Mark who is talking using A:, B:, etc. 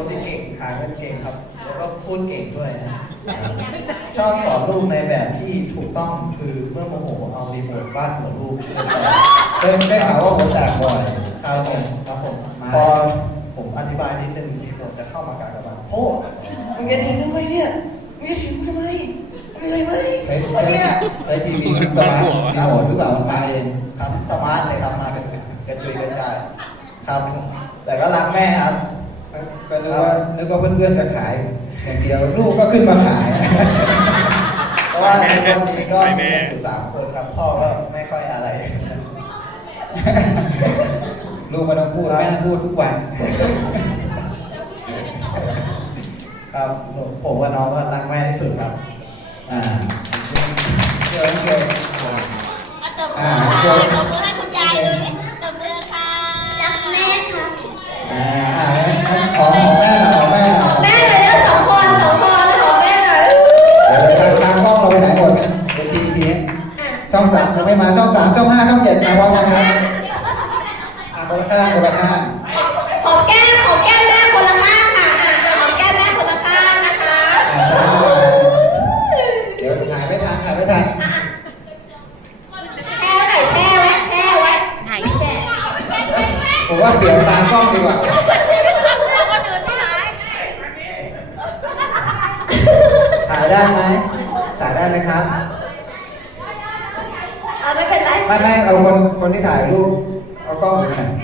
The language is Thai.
A: ที่เก่งหาเงินเก่งครับแล้วก็พูดเก่งด้วยนะชอบสอนลูกในแบบที่ถูกต้องคือเมื่อโมโหเอารีโมทฟาดหัวลูกได้ข่าวว่าหัวแตกบ่อยครับผมพอผมอธิบายนิดนึงรีโมทจะเข้ามากลางกระบาลโอ้มึงจะทิ้งทำไมเนี่ยมึงจะทิ้งทำไมเหนื่อยไหมใช้ทีวีสมาร์ทรีโมทหรือเปล่ามาเองครับสมาร์ทเลยครับมากันกระจุยกระจายครับแต่ก็รักแม่ครับก็นึกว่าเพื่อนๆจะขายอย่างเดียวลูกก็ขึ้นมาขายเพราะว่าในวันนี้ก็มีอยู่3 คนครับพ่อก็ไม่ค่อยอะไรลูกไม่ต้องพูดแม่พูดทุกวันครับผมกับน้องก็รักแม่ที่สุดครับเดี๋ยว
B: ตบมือให้คุณยายดูดิตบมือค่ะรักแม่ครับ
A: ขอแม่หน่อยขอแม่หน่อย
B: แม่เลยนะ2 คนขอแม่หน่อย
A: ทางกล้องเราไปไหนหมดเดี๋ยวทีช่อง3ยังไม่มาช่อง3ช่อง5ช่อง7มาพร้อมกันครับคนละข้าง
B: หอมแก้มแม่คนละข้างค่ะหอมแก้มแม่คนละข้างนะคะ
A: เดี๋ยวถ่ายไม่ทัน
B: แช่ไว้หน่อยแช่ไว้ไหนแช่
A: ผมว่าเปลี่ยนตากล้องดีกว่าถ่ายได้ไหมครับ
B: ไม่เป็นไร
A: ไม่เอาคนที่ถ่ายรูปเอากล้องไปไหน